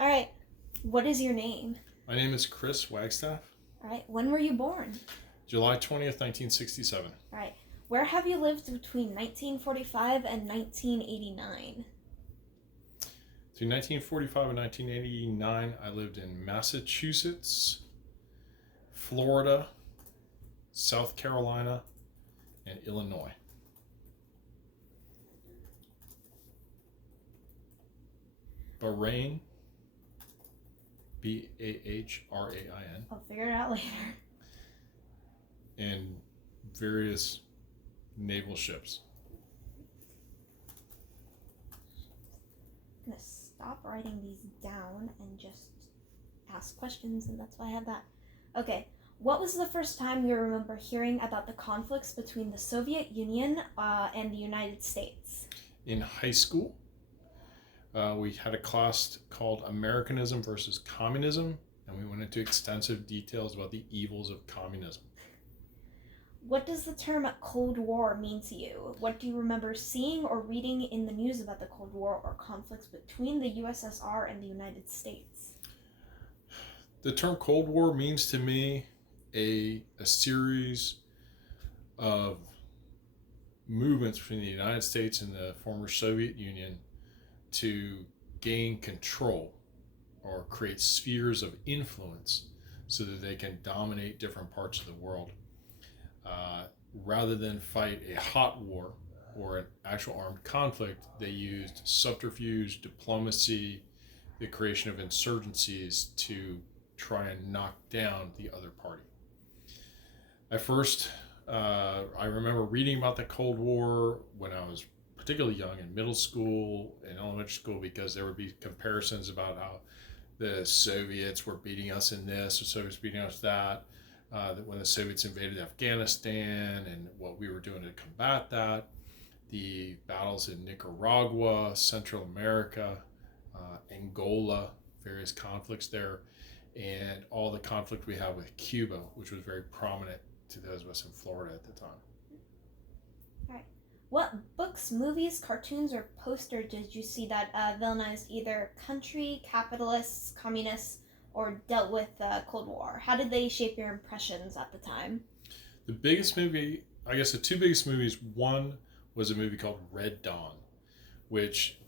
All right. What is your name? My name is Chris Wagstaff. All right. When were you born? July 20th, 1967. All right. Where have you lived between 1945 and 1989? Between 1945 and 1989, I lived in Massachusetts, Florida, South Carolina, and Illinois. Bahrain, Bahrain, I'll figure it out later. and various naval ships. I'm going to stop writing these down and just ask questions, and that's why I have that. Okay. What was the first time you remember hearing about the conflicts between the Soviet Union and the United States? In high school, we had a class called Americanism versus Communism, and we went into extensive details about the evils of communism. What does the term Cold War mean to you? What do you remember seeing or reading in the news about the Cold War or conflicts between the USSR and the United States? The term Cold War means to me a series of movements between the United States and the former Soviet Union to gain control or create spheres of influence so that they can dominate different parts of the world. Rather than fight a hot war or an actual armed conflict, they used subterfuge, diplomacy, the creation of insurgencies to try and knock down the other party. At first, I remember reading about the Cold War when I was particularly young in middle school and elementary school, because there would be comparisons about how the Soviets were beating us in this, the Soviets beating us that when the Soviets invaded Afghanistan and what we were doing to combat that, the battles in Nicaragua, Central America, Angola, various conflicts there, and all the conflict we have with Cuba, which was very prominent to those of us in Florida at the time. All right. What books, movies, cartoons, or posters did you see that villainized either country, capitalists, communists, or dealt with the Cold War? How did they shape your impressions at the time? The biggest movie, I guess the two biggest movies, one was a movie called Red Dawn, which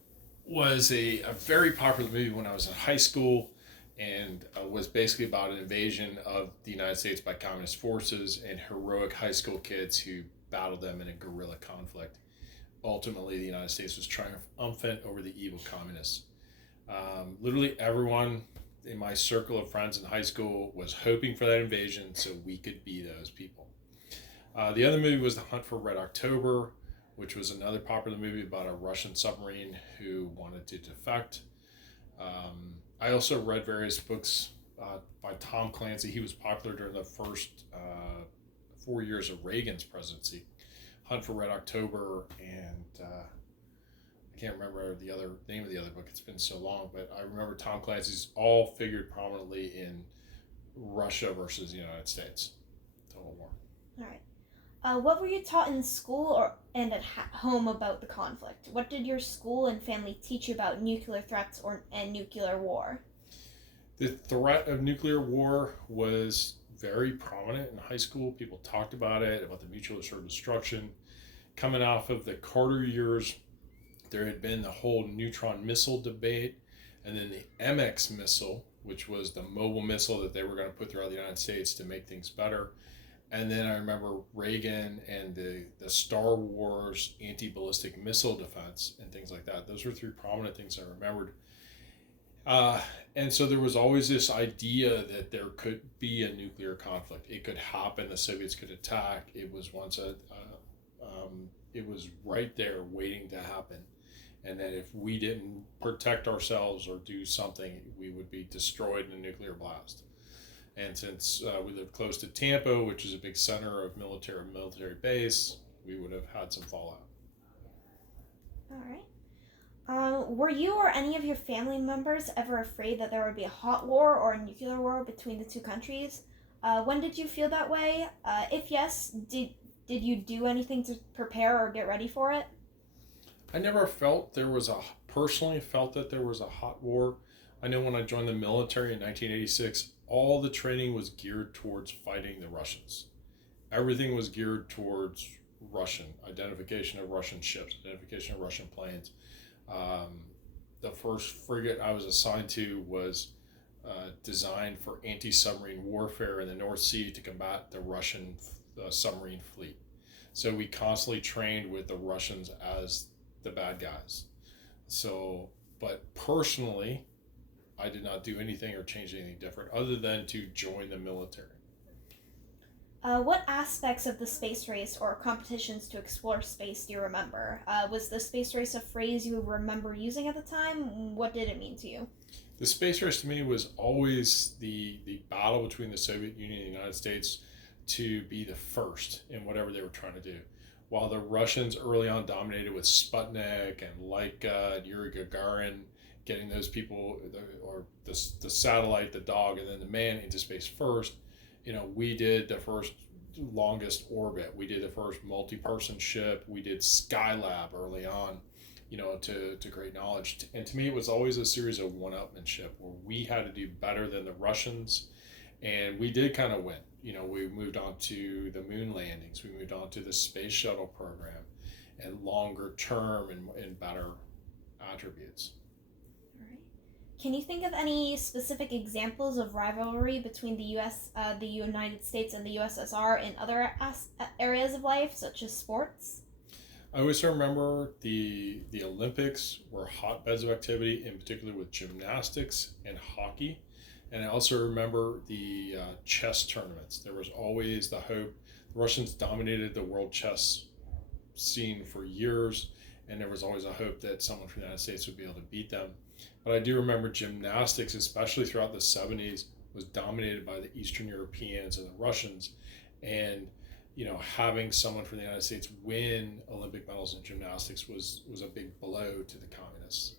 was a very popular movie when I was in high school, and was basically about an invasion of the United States by communist forces and heroic high school kids who battled them in a guerrilla conflict. Ultimately, the United States was triumphant over the evil communists. Literally everyone in my circle of friends in high school was hoping for that invasion so we could be those people. The other movie was The Hunt for Red October, which was another popular movie about a Russian submarine who wanted to defect. I also read various books by Tom Clancy. He was popular during the first 4 years of Reagan's presidency. Hunt for Red October, and I can't remember the other name of the other book. It's been so long, but I remember Tom Clancy's all figured prominently in Russia versus the United States. Total war. All right. What were you taught in school and at home about the conflict? What did your school and family teach you about nuclear threats and nuclear war? The threat of nuclear war was very prominent in high school. People talked about it, about the mutual assured destruction. Coming off of the Carter years, there had been the whole neutron missile debate, and then the MX missile, which was the mobile missile that they were going to put throughout the United States to make things better. And then I remember Reagan and the Star Wars anti-ballistic missile defense and things like that. Those were three prominent things I remembered. And so there was always this idea that there could be a nuclear conflict. It could happen. The Soviets could attack. It was once it was right there waiting to happen. And that if we didn't protect ourselves or do something, we would be destroyed in a nuclear blast. And since we live close to Tampa, which is a big center of military base, we would have had some fallout. All right. Were you or any of your family members ever afraid that there would be a hot war or a nuclear war between the two countries? When did you feel that way? If yes, did you do anything to prepare or get ready for it? I never personally felt that there was a hot war. I know when I joined the military in 1986, all the training was geared towards fighting the Russians. Everything was geared towards Russian identification of Russian ships, identification of Russian planes. Um, the first frigate I was assigned to was designed for anti-submarine warfare in the North Sea to combat the Russian submarine fleet. So we constantly trained with the Russians as the bad guys. So, but personally, I did not do anything or change anything different other than to join the military. What aspects of the space race or competitions to explore space do you remember? Was the space race a phrase you remember using at the time? What did it mean to you? The space race to me was always the battle between the Soviet Union and the United States to be the first in whatever they were trying to do. While the Russians early on dominated with Sputnik and Laika and Yuri Gagarin, getting those people, or the satellite, the dog, and then the man into space first, we did the first longest orbit. We did the first multi-person ship. We did Skylab early on, to great knowledge. And to me, it was always a series of one-upmanship where we had to do better than the Russians, and we did kind of win. We moved on to the moon landings. We moved on to the space shuttle program, and longer term and better attributes. All right. Can you think of any specific examples of rivalry between the United States, and the USSR in other areas of life, such as sports? I always remember the Olympics were hotbeds of activity, in particular with gymnastics and hockey. And I also remember the chess tournaments. There was always the hope. The Russians dominated the world chess scene for years, and there was always a hope that someone from the United States would be able to beat them. But I do remember gymnastics, especially throughout the 70s, was dominated by the Eastern Europeans and the Russians. And having someone from the United States win Olympic medals in gymnastics was a big blow to the communists.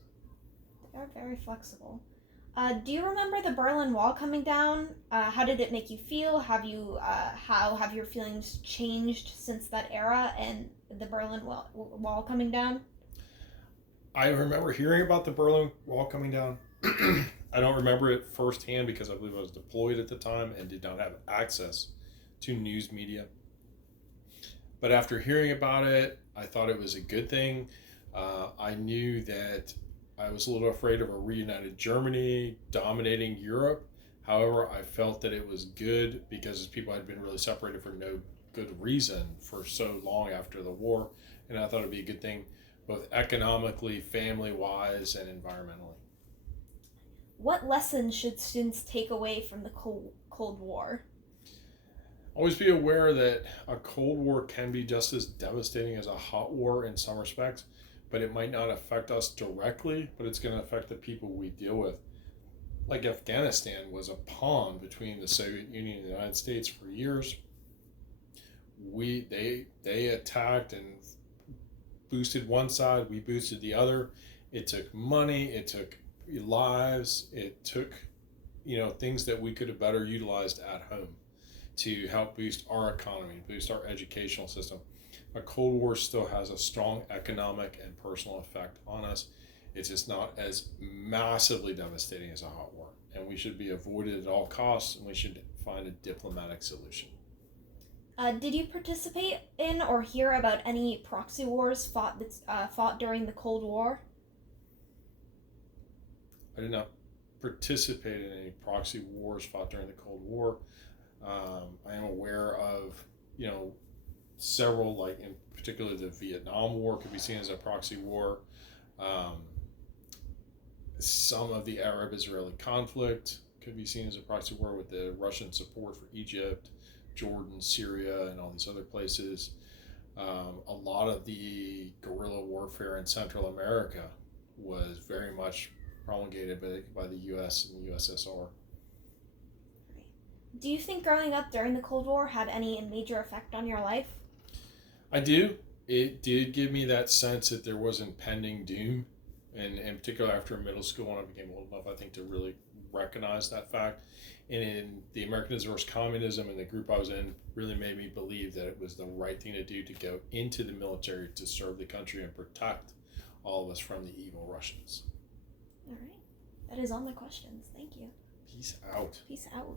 They're very flexible. Do you remember the Berlin Wall coming down? How did it make you feel? How have your feelings changed since that era and the Berlin Wall coming down? I remember hearing about the Berlin Wall coming down. I don't remember it firsthand because I believe I was deployed at the time and did not have access to news media. But after hearing about it, I thought it was a good thing. I knew that I was a little afraid of a reunited Germany dominating Europe. However, I felt that it was good because people had been really separated for no good reason for so long after the war. And I thought it'd be a good thing, both economically, family-wise, and environmentally. What lessons should students take away from the Cold War? Always be aware that a Cold War can be just as devastating as a hot war in some respects, but it might not affect us directly, but it's going to affect the people we deal with. Like Afghanistan was a pawn between the Soviet Union and the United States for years. They attacked and boosted one side, we boosted the other. It took money, it took lives, it took things that we could have better utilized at home to help boost our economy, boost our educational system. A Cold War still has a strong economic and personal effect on us. It's just not as massively devastating as a hot war, and we should be avoided at all costs, and we should find a diplomatic solution. Did you participate in or hear about any proxy wars fought during the Cold War? I did not participate in any proxy wars fought during the Cold War. I am aware of, several, like in particular the Vietnam War could be seen as a proxy war. Some of the Arab-Israeli conflict could be seen as a proxy war with the Russian support for Egypt, Jordan, Syria, and all these other places. A lot of the guerrilla warfare in Central America was very much promulgated by the U.S. and the USSR. Do you think growing up during the Cold War had any major effect on your life? I do. It did give me that sense that there was impending doom, and in particular after middle school when I became old enough, I think, to really recognize that fact. And in the Americans versus Communism and the group I was in really made me believe that it was the right thing to do to go into the military to serve the country and protect all of us from the evil Russians. All right. That is all my questions. Thank you. Peace out. Peace out.